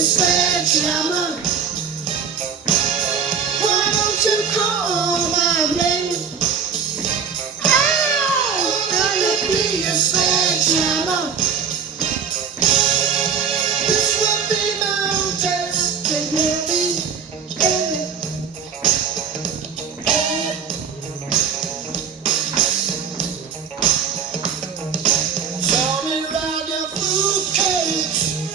Sledgehammer, why don't you call my name? I'm gonna be a sledgehammer. This will be my destiny. Show me around your fruitcakes,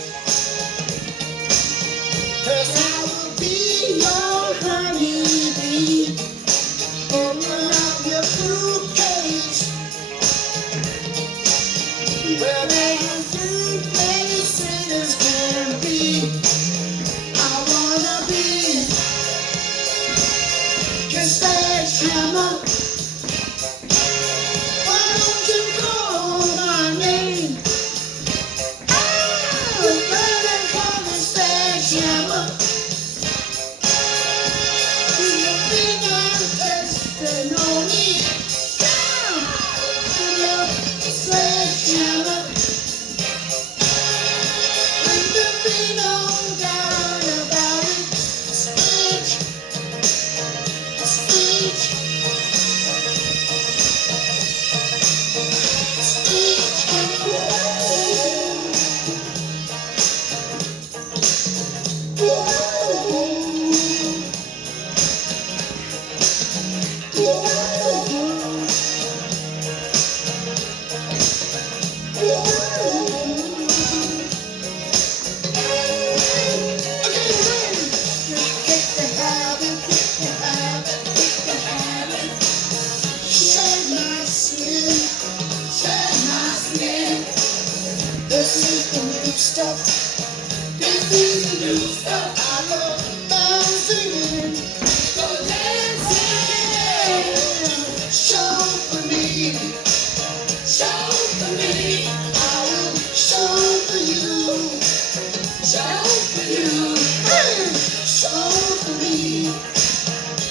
'cause I will be your honeybee. Open up your fruitcakes, where they fruit medicines can be. I wanna be your sledgehammer. Why don't you call my name? I'm gonna call the sledgehammer. This is the new stuff. This is the new stuff. I love bouncing. So let's sing. Show for me. Show for me. I will show for you. Show for you. Hey. Show for me.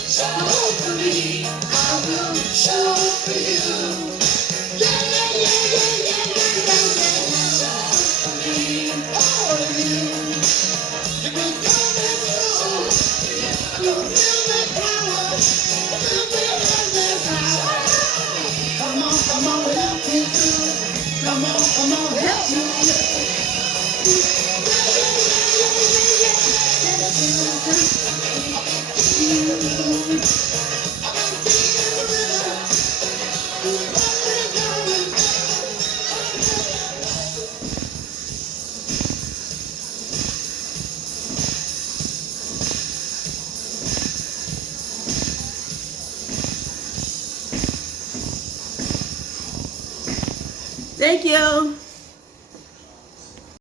Show for me. I will show for you. Yeah, yeah, yeah, yeah, yeah, yeah, yeah, yeah. Come on, help me through. Come on, help Thank you.